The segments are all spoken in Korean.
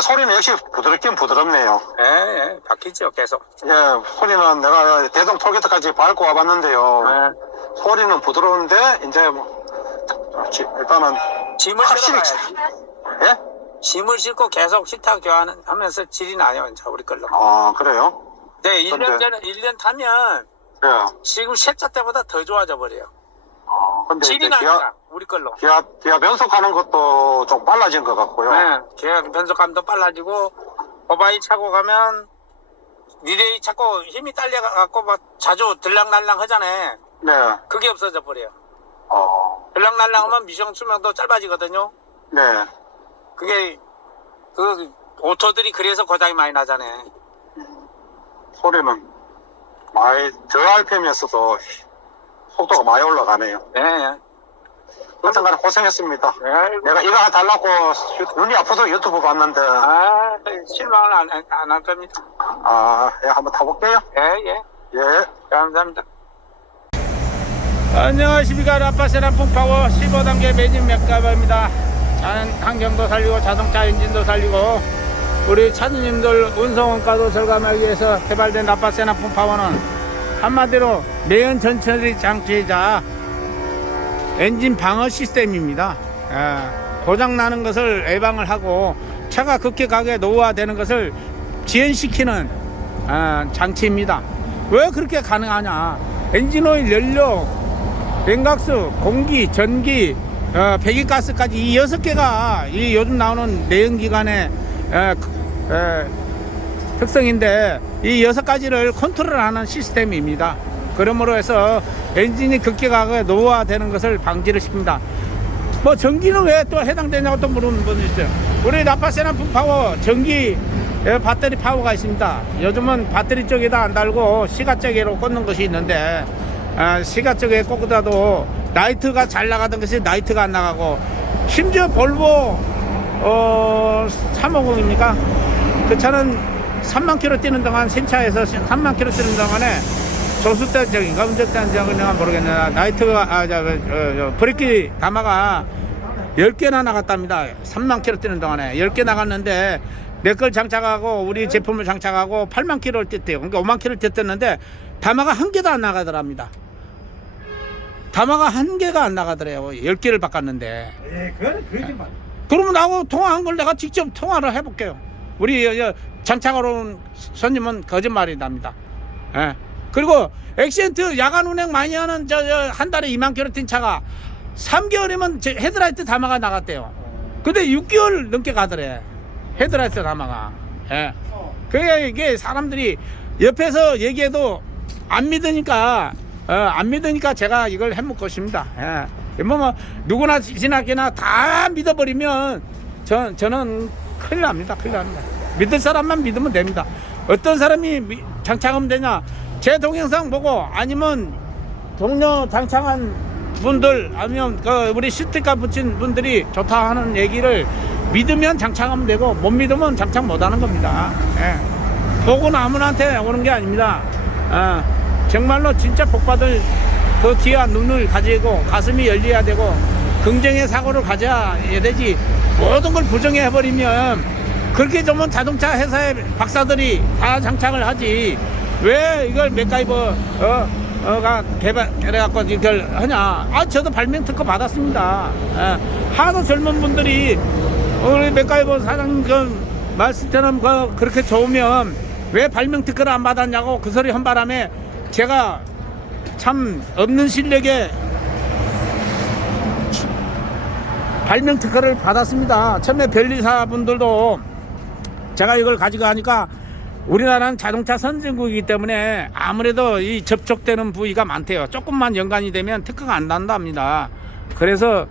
소리는 역시 부드럽긴 부드럽네요. 예, 바뀌죠, 계속. 예, 소리는 내가 대동 톨게이트까지 밟고 와봤는데요. 예. 소리는 부드러운데, 이제 뭐, 일단은, 짐을 확실히, 실어가야지. 예? 짐을 싣고 계속 시타 교환하면서 질이 나요, 이제 우리 걸로. 아, 그래요? 네, 1년 근데- 전에, 1년 타면 예. 지금 셋차 때보다 더 좋아져 버려요. 근데 질이 이제 나니까, 우리 걸로. 기아 변속하는 것도 좀 빨라진 것 같고요. 네, 계약 변속감도 빨라지고, 오바이 차고 가면, 리레이 차고 힘이 딸려갖고 막 자주 들락날락 하잖아요. 네. 그게 없어져 버려요. 네. 하면 미션 수명도 짧아지거든요. 네. 그게 그 오토들이 그래서 고장이 많이 나잖아요. 소리는 많이, 저 RPM이었어도 속도가 많이 올라가네요. 네. 하여튼 간에 고생했습니다. 아이고, 내가 이거 하나 달라고 눈이 아파서 유튜브 봤는데, 실망을 안 할 겁니다. 예, 한번 타볼게요. 예. 예. 감사합니다. 안녕하십니까. 라파세라 풍파워 15단계 매진 맥가바입니다. 환경도 살리고 자동차 엔진도 살리고 우리 차주님들 운송원가도 절감하기 위해서 개발된 라파세나 풍파워는 한마디로 매연 전처리 장치이자 엔진 방어 시스템입니다. 고장 나는 것을 예방을 하고 차가 급격하게 노후화되는 것을 지연시키는 장치입니다. 왜 그렇게 가능하냐? 엔진오일, 연료, 냉각수, 공기, 전기, 배기가스까지 이 6개가 이 요즘 나오는 내연기관의 특성인데 이 6가지를 컨트롤하는 시스템입니다. 그러므로 해서 엔진이 급격하게 노후화되는 것을 방지를 시킵니다. 뭐 전기는 왜 또 해당되냐고 또 물어보는 분이 있어요. 우리 라파세나 파워 전기 배터리 파워가 있습니다. 요즘은 배터리 쪽에다 안 달고 시가 쪽으로 꽂는 것이 있는데 시가 쪽에 꽂다도 나이트가 잘 나가던 것이 나이트가 안 나가고 심지어 볼보 350입니까? 그 차는 3만 킬로 뛰는 동안 신차에서 3만 킬로 뛰는 동안에 조수대적인가 운전대적인가 내가 모르겠네. 나이트가 브레이크 담화가 10개나 나갔답니다. 3만 킬로 뛰는 동안에 10개 나갔는데 내 걸 장착하고 우리 제품을 장착하고 8만 킬로를 뛰었대요. 그러니까 5만 킬로를 뛰었는데 담화가 한 개도 안 나가더랍니다. 담화가 한 개가 안 나가더래요. 10개를 바꿨는데. 예, 그건 그러지 마. 그러면 나하고 통화한 걸 내가 직접 통화를 해볼게요. 우리 장착하러 온 손님은 거짓말이 납니다. 예. 그리고 액센트 야간 운행 많이 하는 한 달에 2만 킬로 뛴 차가 3개월이면 헤드라이트 담화가 나갔대요. 근데 6개월 넘게 가더래. 헤드라이트 담화가. 예. 그게 이게 사람들이 옆에서 얘기해도 안 믿으니까 제가 이걸 해먹을 것입니다. 예. 뭐 누구나 지나게나 다 믿어버리면 저는 큰일 납니다. 큰일 납니다. 믿을 사람만 믿으면 됩니다. 어떤 사람이 장착하면 되냐? 제 동영상 보고 아니면 동료 장착한 분들 아니면 우리 스티커 붙인 분들이 좋다 하는 얘기를 믿으면 장착하면 되고 못 믿으면 장착 못하는 겁니다. 예. 복은 아무나한테 오는 게 아닙니다. 정말로 진짜 복받을 그 귀한 눈을 가지고 가슴이 열려야 되고 긍정의 사고를 가져야 되지 모든 걸 부정해 버리면 그렇게 되면 자동차 회사의 박사들이 다 장착을 하지 왜 이걸 맥가이버가 개발해갖고 이걸 하냐. 저도 발명 특허 받았습니다. 하도 젊은 분들이 우리 맥가이버 사장님 말씀처럼 그렇게 좋으면 왜 발명 특허를 안 받았냐고 그 소리 한 바람에 제가 참 없는 실력에 발명 특허를 받았습니다. 처음에 변리사분들도 제가 이걸 가지고 가니까 우리나라는 자동차 선진국이기 때문에 아무래도 이 접촉되는 부위가 많대요. 조금만 연관이 되면 특허가 안 난답니다. 그래서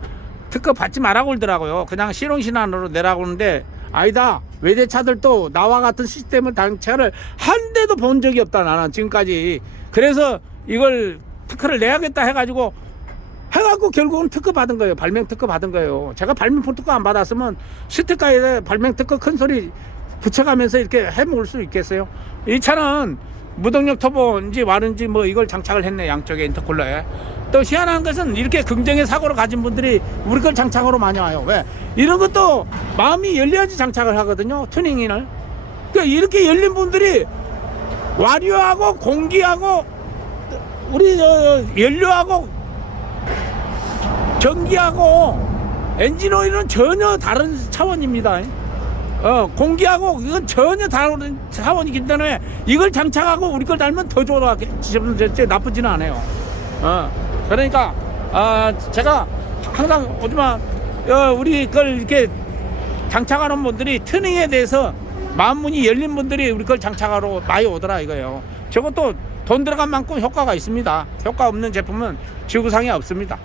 특허 받지 말라고 그러더라고요. 그냥 실용신안으로 내라고 하는데 아니다. 외제차들도 나와 같은 시스템을 장착을 한 대도 본 적이 없다 나는 지금까지. 그래서 이걸 특허를 내야겠다 해가지고 결국은 특허 받은 거예요. 발명 특허 받은 거예요. 제가 발명 특허 안 받았으면 스티커에 발명 특허 큰 소리 붙여가면서 이렇게 해먹을 수 있겠어요? 이 차는 무동력 터보인지 와른지 뭐 이걸 장착을 했네. 양쪽에 인터쿨러에. 또 희한한 것은 이렇게 긍정의 사고를 가진 분들이 우리 걸 장착으로 많이 와요. 왜? 이런 것도 마음이 열려야지 장착을 하거든요. 튜닝인을. 그러니까 이렇게 열린 분들이 와류하고 공기하고 우리 연료하고 전기하고 엔진 오일은 전혀 다른 차원입니다. 공기하고 이건 전혀 다른 차원이기 때문에 이걸 장착하고 우리 걸 달면 더 좋아. 나쁘지는 않아요. 그러니까 제가 항상 오지만 우리 걸 이렇게 장착하는 분들이 튜닝에 대해서 마음문이 열린 분들이 우리 걸 장착하러 많이 오더라 이거예요. 저것도 돈 들어간 만큼 효과가 있습니다. 효과 없는 제품은 지구상에 없습니다.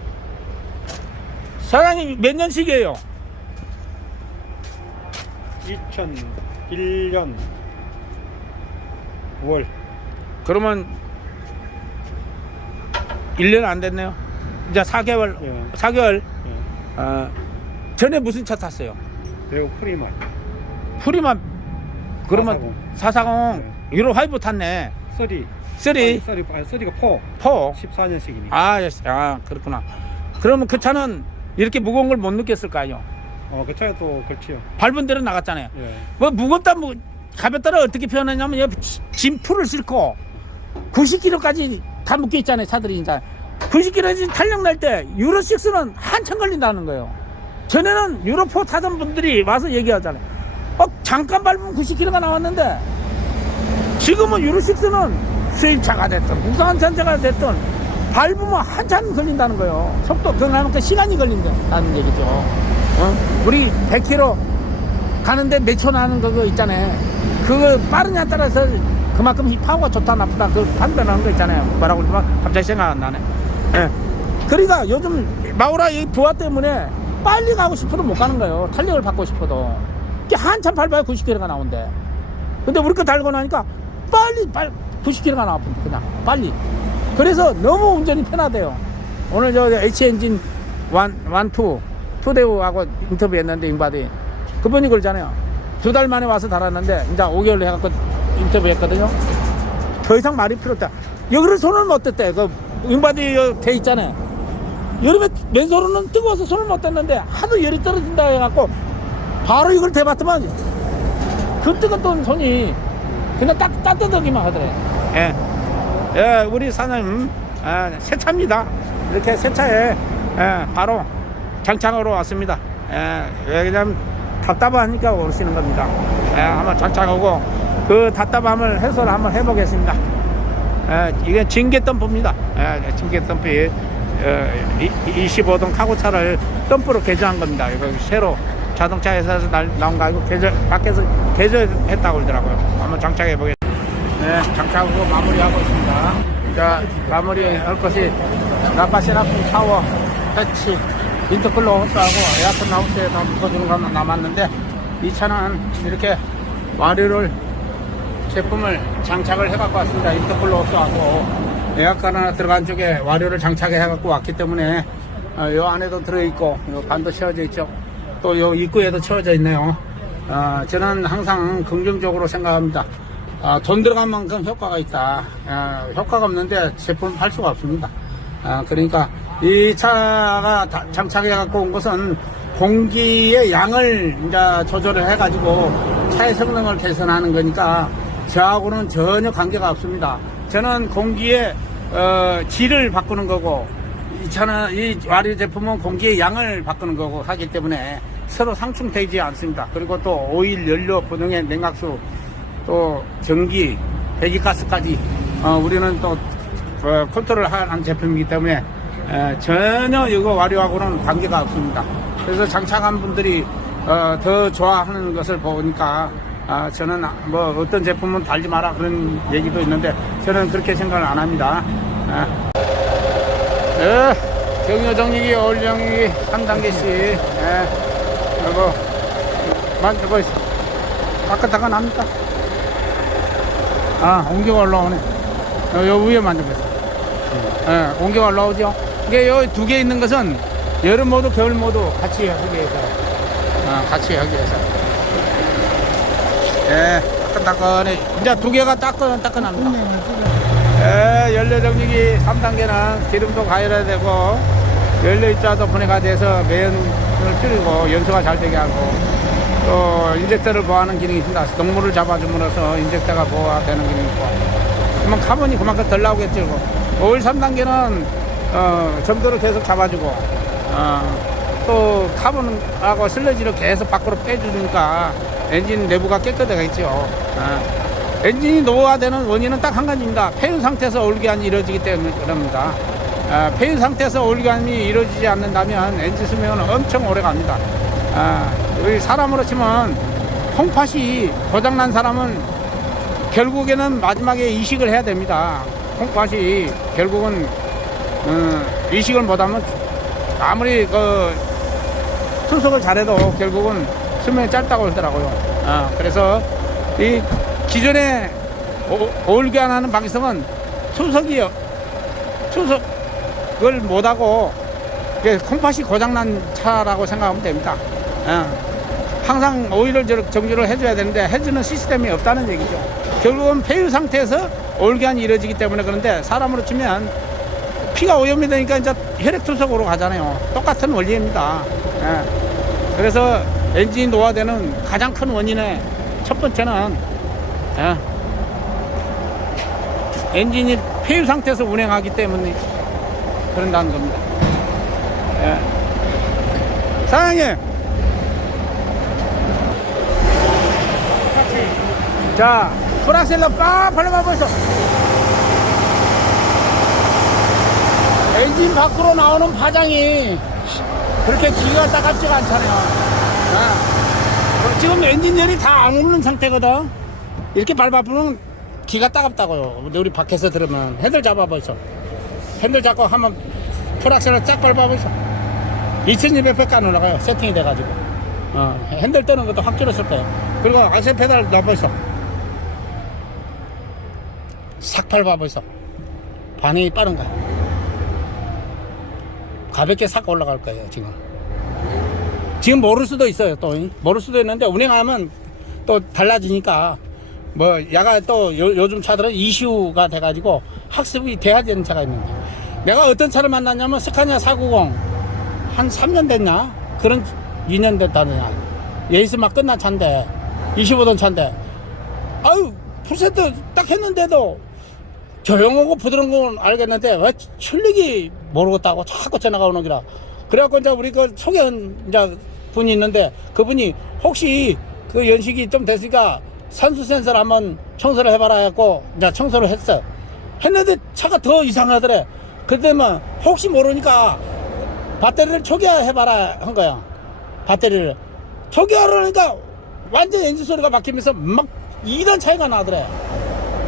사장님 몇 년식이에요? 2001년 9월. 그러면 1년 안 됐네요. 이제 4개월. 예. 4개월. 예. 전에 무슨 차 탔어요? 배우 프리만. 프리만. 그러면 440 유로 5 탔네. 3. 3. 3가 4. 14년식이니까. 그렇구나. 그러면 그 차는 이렇게 무거운 걸 못 느꼈을 거 아니요? 그 차가 또 그렇지요. 밟은 대로 나갔잖아요. 예. 뭐 무겁다 가볍다를 어떻게 표현하냐면 여기 짐풀을 싣고 90kg까지 다 묶여 있잖아요. 차들이 이제 90kg 탄력 날 때 유로 6는 한참 걸린다는 거예요. 전에는 유로 4 타던 분들이 와서 얘기하잖아요. 잠깐 밟으면 90kg가 나왔는데 지금은 유로 6는 수입차가 됐든 국산 전차가 됐든 밟으면 한참 걸린다는 거예요. 속도 그만큼 시간이 걸린다는 얘기죠. 우리 100km 가는데 몇 초 나는 거 있잖아요. 그거 빠르냐 따라서 그만큼 이 파워가 좋다 나쁘다 그 판단하는 거 있잖아요. 뭐라고 그러지만 갑자기 생각 안 나네. 예. 그러니까 요즘 마우라 이 부하 때문에 빨리 가고 싶어도 못 가는 거예요. 탄력을 받고 싶어도. 이게 한참 밟아야 90km가 나온대. 근데 우리 거 달고 나니까 빨리 90km가 나와 그냥 빨리. 그래서 너무 운전이 편하대요. 오늘 저 H엔진 2대우하고 인터뷰했는데 인바디 그분이 그러잖아요. 2달 만에 와서 달았는데 이제 5개월 해갖고 인터뷰했거든요. 더 이상 말이 필요 없다. 여기를 손을 못 댔대. 그 인바디 돼 있잖아요. 여름에 맨손으로는 뜨거워서 손을 못 댔는데 하도 열이 떨어진다 해갖고 바로 이걸 대봤더만 그 뜨거웠던 손이 그냥 따뜻하기만 하더래. 예, 우리 사장님 새 차입니다. 이렇게 새 차에 바로 장착하러 왔습니다. 왜냐면 답답하니까 오시는 겁니다. 한번 장착하고 그 답답함을 해소를 한번 해보겠습니다. 이게 징계덤프입니다. 징계덤프 25동 카고차를 덤프로 개조한 겁니다. 이거 새로 자동차 회사에서 나온 거 아니고 밖에서 개조했다고 그러더라고요. 한번 장착해 보겠습니다. 네, 장착하고 마무리하고 있습니다. 자, 마무리할 것이 라파시라품 샤워, 패치, 인터쿨러 호스하고 에어컨 하우스에 다 묶어주는 것만 남았는데 이 차는 이렇게 와류를 제품을 장착을 해갖고 왔습니다. 인터쿨러 호스하고 에어컨 하나 들어간 쪽에 와류를 장착해 갖고 왔기 때문에 요 안에도 들어있고 요 반도 채워져 있죠. 또 요 입구에도 채워져 있네요. 저는 항상 긍정적으로 생각합니다. 돈 들어간 만큼 효과가 있다. 효과가 없는데 제품을 팔 수가 없습니다. 그러니까 이 차가 장착해 갖고 온 것은 공기의 양을 이제 조절을 해 가지고 차의 성능을 개선하는 거니까 저하고는 전혀 관계가 없습니다. 저는 공기의 질을 바꾸는 거고 이 차는 이 와류 제품은 공기의 양을 바꾸는 거고 하기 때문에 서로 상충되지 않습니다. 그리고 또 오일, 연료, 부등의 냉각수, 또 전기, 배기가스까지 우리는 또 컨트롤 하는 제품이기 때문에 전혀 이거 와류하고는 관계가 없습니다. 그래서 장착한 분들이 더 좋아하는 것을 보니까 저는 뭐 어떤 제품은 달지 마라 그런 얘기도 있는데 저는 그렇게 생각을 안 합니다. 경유정리기, 올정리기 3단계씩 이거 만들고 있어. 따끈따끈 합니까? 온기가 올라오네. 요 위에 만들고 있어. 온기가 올라오죠. 이게 요 두 개 있는 것은 여름 모드, 겨울 모드 같이 하기 위해서. 같이 하기 위해서. 따끈따끈해. 이제 두 개가 따끈따끈합니다. 연료정리기 3단계는 기름도 가열해야 되고 연료입자도 분해가 돼서 매연을 줄이고 연소가 잘 되게 하고 또 인젝터를 보호하는 기능이 있습니다. 농물을 잡아줌으로써 인젝터가 보호되는 기능이 있고 그러면 카본이 그만큼 덜 나오겠죠. 오일 3단계는 점도를 계속 잡아주고 또 카본하고 슬러지를 계속 밖으로 빼주니까 엔진 내부가 깨끗하겠죠. 엔진이 노화되는 원인은 딱 한 가지입니다. 폐유 상태에서 올기환이 이루어지기 때문에 그럽니다. 폐유 상태에서 올기환이 이루어지지 않는다면 엔진 수명은 엄청 오래 갑니다. 우리 사람으로 치면 콩팥이 고장난 사람은 결국에는 마지막에 이식을 해야 됩니다. 콩팥이 결국은 이식을 못하면 아무리 투석을 잘해도 결국은 수명이 짧다고 그러더라고요. 그래서 이 기존에 올기환하는 방식은 투석을 못하고 콩팥이 고장난 차라고 생각하면 됩니다. 항상 오일을 정지를 해줘야 되는데 해주는 시스템이 없다는 얘기죠. 결국은 폐유 상태에서 올기환이 이루어지기 때문에 그런데 사람으로 치면 피가 오염이 되니까 이제 혈액투석으로 가잖아요. 똑같은 원리입니다. 그래서 엔진이 노화되는 가장 큰 원인의 첫 번째는 엔진이 폐유 상태에서 운행하기 때문에 그런다는 겁니다. 사장님, 자, 프락셀러 빡 발라봐 보소. 엔진 밖으로 나오는 파장이 그렇게 기가 따갑지가 않잖아요. 지금 엔진열이 다 안 오르는 상태거든. 이렇게 밟아보면 기가 따갑다고요. 우리 밖에서 들으면. 핸들 잡아보소. 핸들 잡고 한번 프락셀러 쫙 밟아보소. 2200배까지 안 올라가요. 세팅이 돼가지고. 핸들 떠는 것도 확 줄었을 거예요. 그리고 악셀 페달 놔보소. 싹 밟아보소. 반응이 빠른가. 가볍게 싹 올라갈 거예요. 지금 모를 수도 있어요. 또 모를 수도 있는데 운행하면 또 달라지니까 뭐 야가 또 요즘 차들은 이슈가 돼가지고 학습이 돼야 되는 차가 있는데 내가 어떤 차를 만났냐면 스카니아 490 한 3년 됐냐 그런 2년 됐다느냐 예이스 막 끝난 차인데 25돈 차인데 아유 풀세트 딱 했는데도 조용하고 부드러운 건 알겠는데 왜 출력이 모르겠다고 자꾸 전화가 오는 기라. 그래갖고 이제 우리 그 소개한 이제 분이 있는데 그분이 혹시 그 연식이 좀 됐으니까 산수 센서를 한번 청소를 해봐라 해갖고 이제 청소를 했어요. 했는데 차가 더 이상하더래. 그때만 혹시 모르니까 배터리를 초기화해봐라 한 거야. 배터리를 초기화하려니까 완전 엔진 소리가 막히면서 막 2단 차이가 나더래.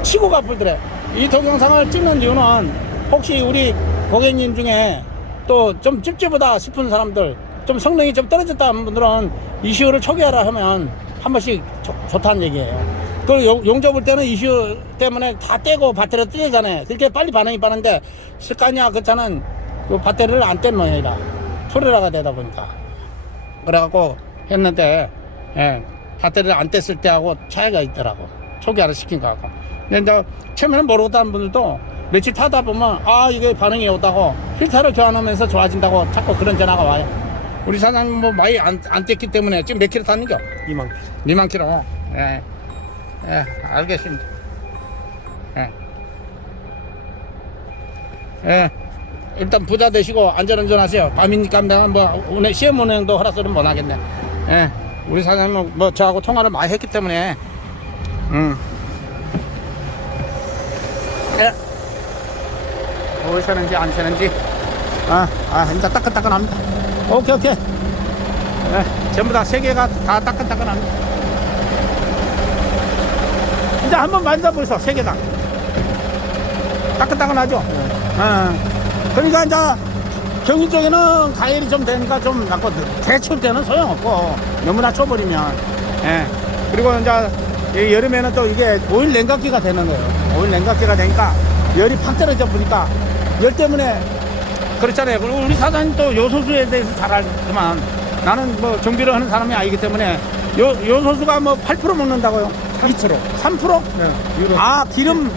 치고가 아프더래. 이 동영상을 찍는 이유는 혹시 우리 고객님 중에 또 좀 찝찝하다 싶은 사람들 좀 성능이 좀 떨어졌다는 분들은 이슈를 초기화라 하면 한 번씩 좋다는 얘기예요. 그 용접을 때는 이슈 때문에 다 떼고 배터리를 떼잖아요. 그렇게 빨리 반응이 빠른데 스카니아 그 차는 그 배터리를 안 뗀 모양이다. 초리라가 되다 보니까 그래갖고 했는데 배터리를 안 뗐을 때하고 차이가 있더라고. 초기화를 시킨 거 같고. 근데 이제 처음에는 모르겠다는 분들도 며칠 타다 보면 이게 반응이 오다고 필터를 교환하면서 좋아진다고 자꾸 그런 전화가 와요. 우리 사장님 뭐 많이 안 뗐기 때문에 지금 몇 킬로 탔는겨? 2만 킬로. 알겠습니다. 일단 부자 되시고 안전운전 하세요. 밤이니까 내가 뭐 오늘 시험 운행도 하라 소리는 못 하겠네. 우리 사장님은 뭐 저하고 통화를 많이 했기 때문에 뭐 새는지 안 새는지 이제 따끈따끈합니다. 오케이 전부 다 3개가 다 따끈따끈합니다. 이제 한번 만져보세요. 3개가 따끈따끈하죠. 그러니까 이제 경유 쪽에는 가열이 좀 되니까 좀 낫고 대출 때는 소용없고 너무나 쳐버리면 그리고 이제 여름에는 또 이게 오일 냉각기가 되는 거예요. 오일 냉각기가 되니까 열이 팍 떨어져 보니까 열 때문에 그렇잖아요. 그리고 우리 사장님 또 요소수에 대해서 잘 알지만 나는 뭐 정비를 하는 사람이 아니기 때문에 요소수가 뭐 8% 먹는다고요? 3%? 3%? 네. 기름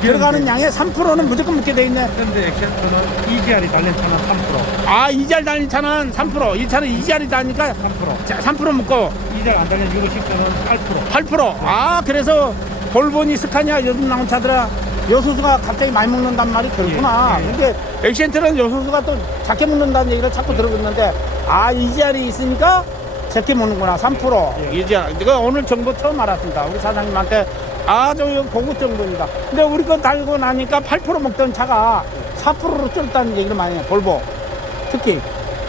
들어가는 양의 3%는 무조건 묻게 돼 있네. 그런데 액센트는 EGR이 달린 차는 3%, 아, 2잘 달린 차는 3%, 이 차는 2잘이 달리니까 3%, 3% 묶고 2잘 안 달린 6, 10%는 8%. 8%. 아, 그래서 볼보니 스카니아 요즘 나온 차들아 요소수가 갑자기 많이 먹는단 말이 그렇구나. 예, 예. 근데 액센트는 요소수가 또 작게 먹는다는 얘기를 자꾸 들어봤는데, 아, 이지알이 있으니까 작게 먹는구나. 3%. 예. 이지알. 이거 오늘 정보 처음 알았습니다. 우리 사장님한테 아주 고급 정보입니다. 근데 우리 거 달고 나니까 8% 먹던 차가 4%로 줄었다는 얘기를 많이 해요. 볼보. 특히.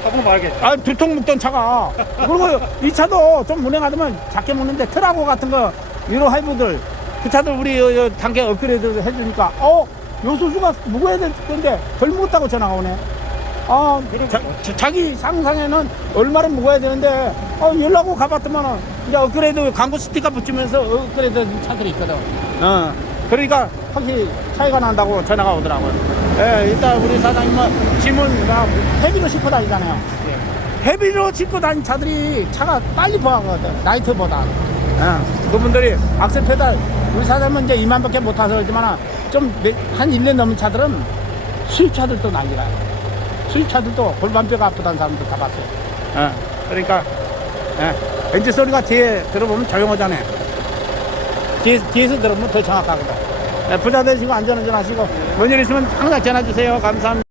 조금 알겠죠. 아, 두 통 먹던 차가. 그리고 이 차도 좀 운행하면 작게 먹는데 트라고 같은 거, 유로 하이브들, 그 차들 우리 단계 업그레이드 해주니까, 요소수가 무거워야 될 건데 덜 무겁다고 전화가 오네. 자기 상상에는 얼마나 무거워야 되는데, 연락 오고 가봤더만, 이제 업그레이드 광고 스티커 붙이면서 업그레이드 차들이 있거든. 그러니까 확실히 차이가 난다고 전화가 오더라고요. 예, 일단 우리 사장님은 짐을 헤비로 싣고 다니잖아요. 헤비로 싣고 다니는 차들이 차가 빨리 보하거든, 나이트보다. 그분들이 악셀 페달, 우리 사장님은 이제 2만밖에 못 타서 그러지만 좀 한 1년 넘은 차들은 수입차들도 난리가요. 수입차들도 골반뼈가 아프다는 사람들 다 봤어요. 그러니까 엔진 소리가 뒤에 들어보면 조용하잖아요. 뒤에서 들어보면 더 정확하거든. 부자 되시고 안전운전 하시고 뭔 일 있으면 항상 전화 주세요. 감사합니다.